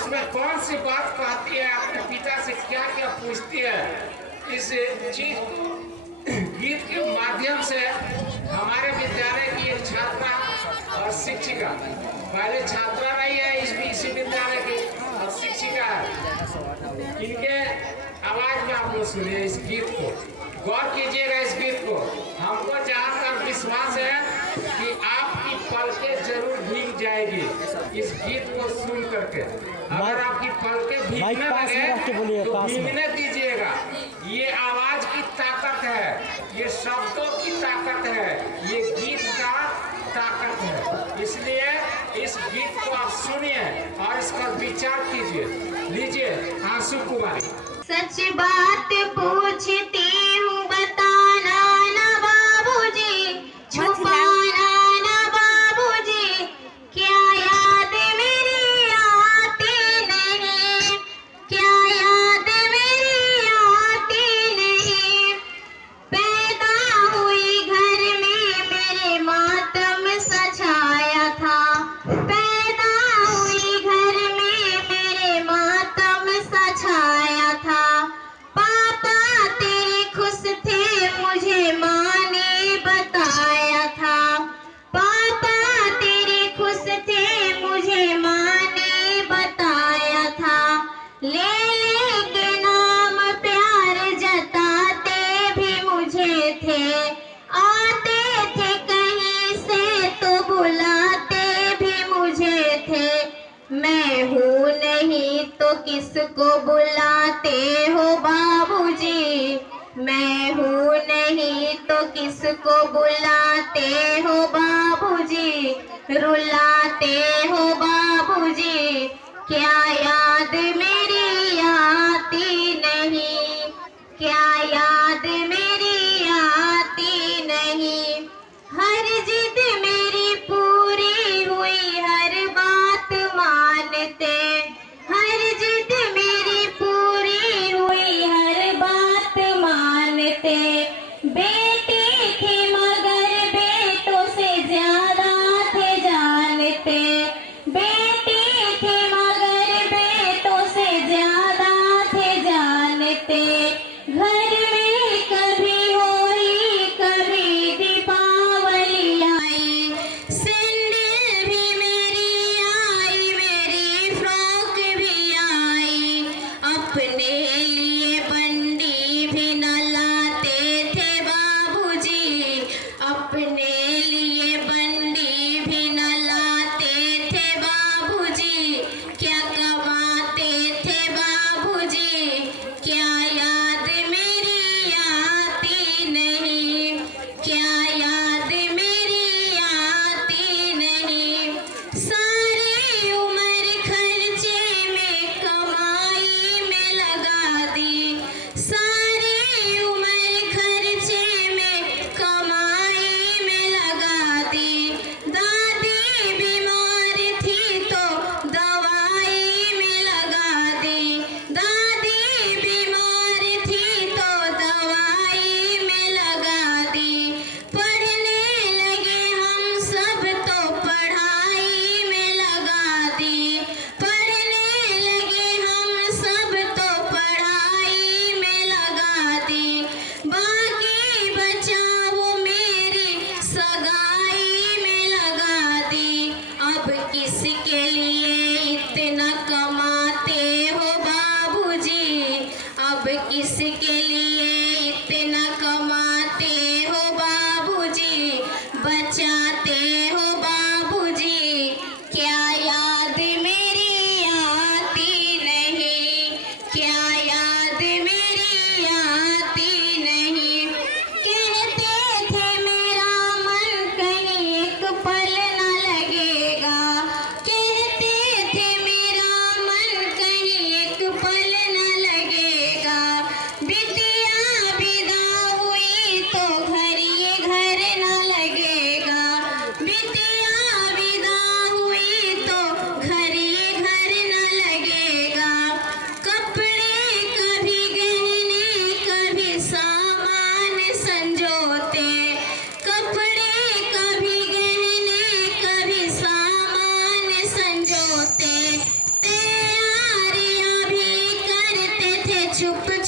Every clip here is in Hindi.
उसमें कौन सी बात कहती है, अपने पिता से क्या क्या पूछती है, इस चीज को गीत के माध्यम से हमारे विद्यालय की एक छात्रा और शिक्षिका, पहले छात्रा नहीं है इसी विद्यालय की, और शिक्षिका है, इनके आवाज में आप लोग सुनिए इस गीत को, गौर कीजिएगा इस गीत को। हमको जहाँ तक विश्वास है कि आपकी पलकें जरूर भीग जाएगी इस गीत को सुन करके। अगर आपकी पलकें भीगने लगे तो भीगने दीजिएगा। ये आवाज की ताकत है, ये शब्दों की ताकत है, ये गीत का ताकत है। इसलिए इस गीत को आप सुनिए और इस पर विचार कीजिए। लीजिए आंसू कुमारी। सच बात पूछती हूँ बताना ना बाबूजी, छुपाना ना बाबूजी, क्या याद मेरी आती नहीं, क्या याद मेरी आती नहीं। पैदा हुई घर में मेरे मातम सा छाया था, पैदा हुई घर में मेरे मातम सा छाया था। पापा तेरे खुश थे मुझे माँ ने बताया था, पापा तेरे खुश थे मुझे माँ ने बताया था। ले के नाम प्यार जताते भी मुझे थे, आते थे कहीं से तो बुलाते भी मुझे थे। मैं हूँ नहीं तो किसको बुलाते हो बाबूजी, मैं हूँ नहीं तो किसको बुलाते हो बाबूजी, रुलाते हो बाबूजी, क्या याद मेरी आती नहीं, क्या याद मेरी आती नहीं। हर जिद मेरी पूरी हुई हर बात मानते, हर जिद मेरी पूरी हुई हर बात मानते। बेटी थी मगर बेटों से ज्यादा थे जानते, बेटी थी मगर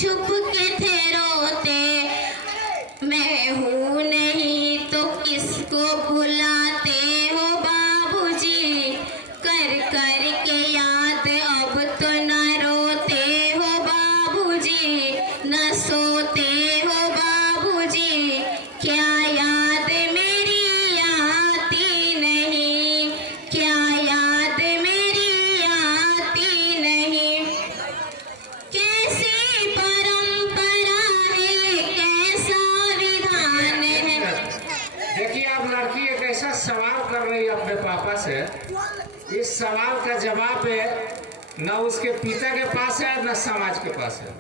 छुप के थे रोते, मैं हूँ नहीं तो किसको बुलाते हो बाबूजी, कर कर के याद अब तो न रोते हो बाबूजी, न सोते हो बाबूजी, क्या याद मेरी आती नहीं, क्या याद मेरी आती नहीं। कैसी परंपरा है, कैसा विधान है। देखिए आप लड़की एक ऐसा सवाल कर रही है अपने पापा से, इस सवाल का जवाब है न उसके पिता के पास है न समाज के पास है।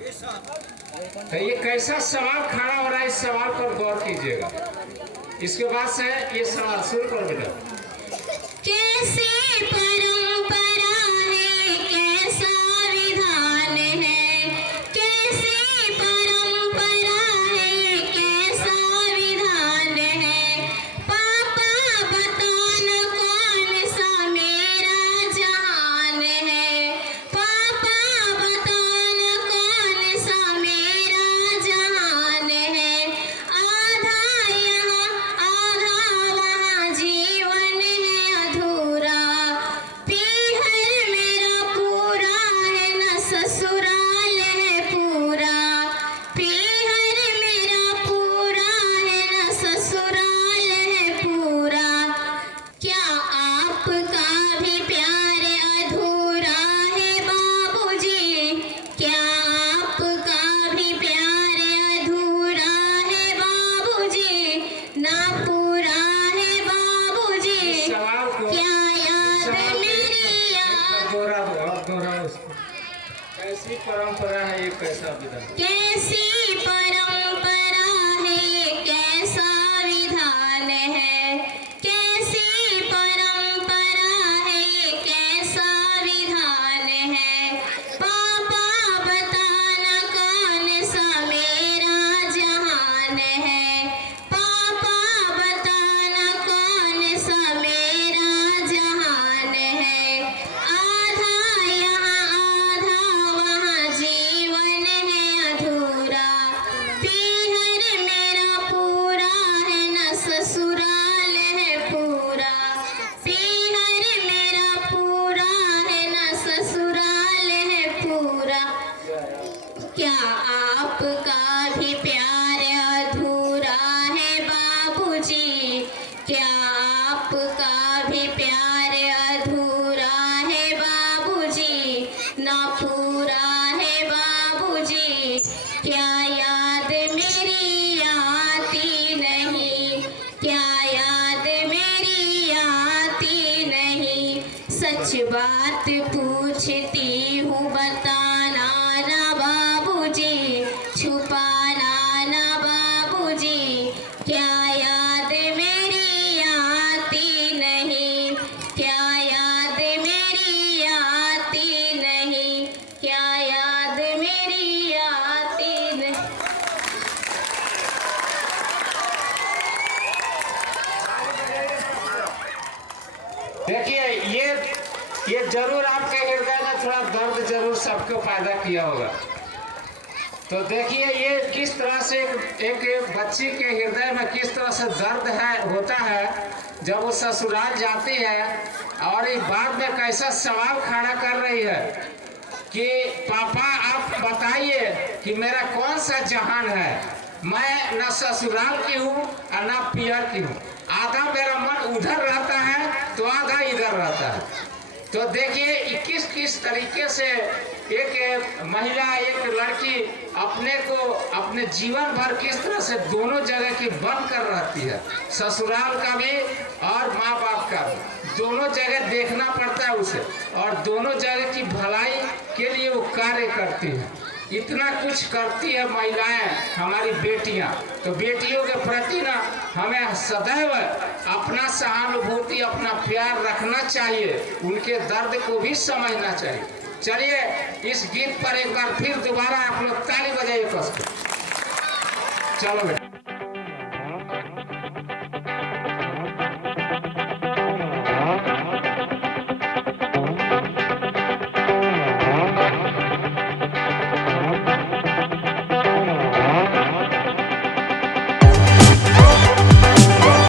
तो ये कैसा सवाल खड़ा हो रहा है, इस सवाल पर गौर कीजिएगा। इसके बाद से ये सवाल शुरू करो बेटा। कैसी परंपरा है, कैसा विधान है, कैसी परंपरा है, कैसा विधान है। पापा बताना कौन सा मेरा जहान है, पापा बताना कौन सा मेरा जहान है। आधा यहाँ आधा वहाँ जीवन है अधूरा, पीहर मेरा पूरा है न ससुराल है पूरा, पीहर मेरा पूरा है न ससुराल है पूरा। क्या आपका भी प्यार अधूरा है बाबूजी, क्या आपका भी प्यार अधूरा है बाबूजी, ना पूरा है बाबूजी, सवाल को क्या याद मेरी दोहरा उसको। कैसी परंपरा है, ये कैसा विधान। कैसी परंपरा है, ये कैसा विधान है, कैसी परंपरा है, ये कैसा विधान है। पापा बताना कौन सा मेरा जहान है, पापा बताना कौन सा मेरा जहान है। आधा यहाँ आधा वहाँ जीवन है अधूरा, पीहर मेरा पूरा है न ससुराल है पूरा, पीहर मेरा पूरा है न ससुराल है पूरा। क्या आपका भी प्यार अधूरा है बाबूजी, क्या आपका भी प्यार अधूरा है बाबूजी, ना पूरा है बाबूजी, क्या याद मेरी आती नहीं, क्या याद मेरी आती नहीं। सच बात पूछती हूँ बताना ना बाबूजी, छुपाना ना बाबूजी, क्या याद मेरी आती नहीं, क्या याद मेरी आती नहीं, क्या याद मेरी आती नहीं। देखिए ये जरूर आपके हृदय में थोड़ा दर्द जरूर सबको पैदा किया होगा। तो देखिए ये किस तरह से एक बच्ची के हृदय में किस तरह से दर्द होता है जब वो ससुराल जाती है, और ये बाद में कैसा सवाल खड़ा कर रही है कि पापा आप बताइए कि मेरा कौन सा जहान है, मैं न ससुराल की हूँ और न पियर की हूँ, आधा मेरा मन उधर रहता है तो आधा इधर रहता है। तो देखिए किस तरीके से एक महिला एक लड़की अपने को अपने जीवन भर किस तरह से दोनों जगह की बंद कर रहती है, ससुराल का भी और माँ बाप का भी, दोनों जगह देखना पड़ता है उसे, और दोनों जगह की भलाई के लिए वो कार्य करती है। इतना कुछ करती है महिलाएं, हमारी बेटियां। तो बेटियों के प्रति ना हमें सदैव अपना सहानुभूति अपना प्यार रखना चाहिए, उनके दर्द को भी समझना चाहिए। चलिए इस गीत पर एक बार फिर दोबारा आप लोग ताली बजाइए कसके। चलो बेटा।